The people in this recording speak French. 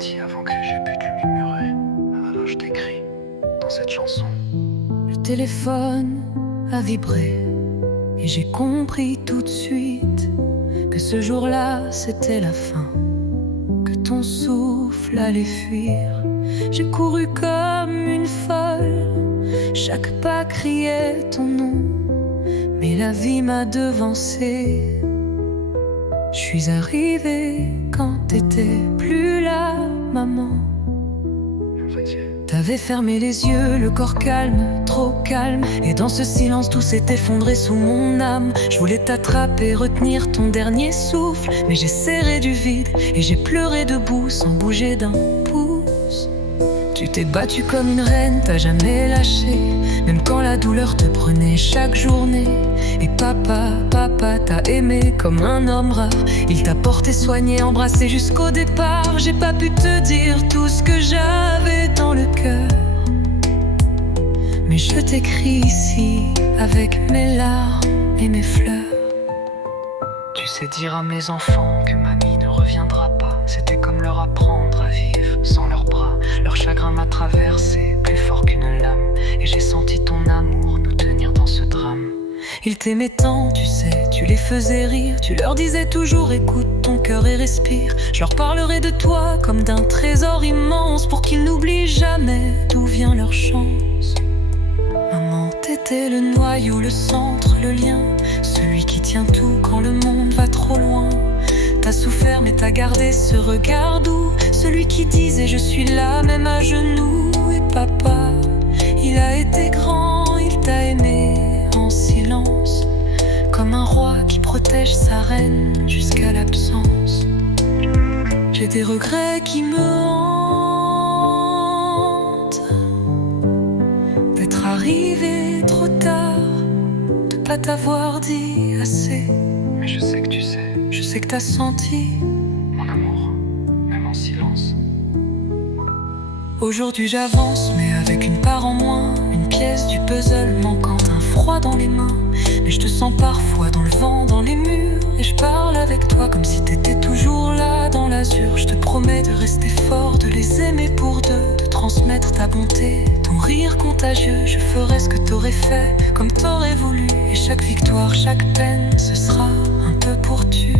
parti avant que j'ai pu te le murmurer. Alors je t'écris dans cette chanson. Le téléphone a vibré et j'ai compris tout de suite que ce jour-là c'était la fin, que ton souffle allait fuir. J'ai couru comme une folle, chaque pas criait ton nom, mais la vie m'a devancé. Je suis arrivée quand t'étais plus là, maman. T'avais fermé les yeux, le corps calme, trop calme. Et dans ce silence tout s'est effondré sous mon âme. Je voulais t'attraper, retenir ton dernier souffle, mais j'ai serré du vide et j'ai pleuré debout sans bouger d'un pouce. Tu t'es battue comme une reine, t'as jamais lâché, même quand la douleur te prenait chaque journée. Et papa t'a aimé comme un homme rare. Il t'a porté, soigné, embrassé jusqu'au départ. J'ai pas pu te dire tout ce que j'avais dans le cœur, mais je t'écris ici avec mes larmes et mes fleurs. Tu sais dire à mes enfants que mamie ne reviendra pas. C'était comme leur apprendre à vivre sans leurs bras. Leur chagrin m'a traversé plus fort qu'une lame, et j'ai senti ton amour nous tenir dans ce drame. Ils t'aimaient tant, tu sais, tu les faisais rire. Tu leur disais toujours écoute ton cœur et respire. Je leur parlerai de toi comme d'un trésor immense, pour qu'ils n'oublient jamais d'où vient leur chance. Maman, t'étais le noyau, le centre, le lien, celui qui tient tout quand le monde va trop loin. T'as souffert mais t'as gardé ce regard doux, celui qui disait je suis là même à genoux. Et papa, il a été grand, il t'a aimé en silence, comme un roi qui protège sa reine jusqu'à l'absence. J'ai des regrets qui me hantent, d'être arrivé trop tard, de pas t'avoir dit assez. Mais je sais que tu sais, Je sais que t'as senti mon amour, même en silence. Aujourd'hui j'avance, mais avec une part en moins, une pièce du puzzle manquant, un froid dans les mains. Mais je te sens parfois dans le vent, dans les murs, et je parle avec toi comme si t'étais toujours là dans l'azur. Je te promets de rester fort, de les aimer pour deux, de transmettre ta bonté, ton rire contagieux. Je ferai ce que t'aurais fait, comme t'aurais voulu, et chaque victoire, chaque peine, ce sera un peu pour tu.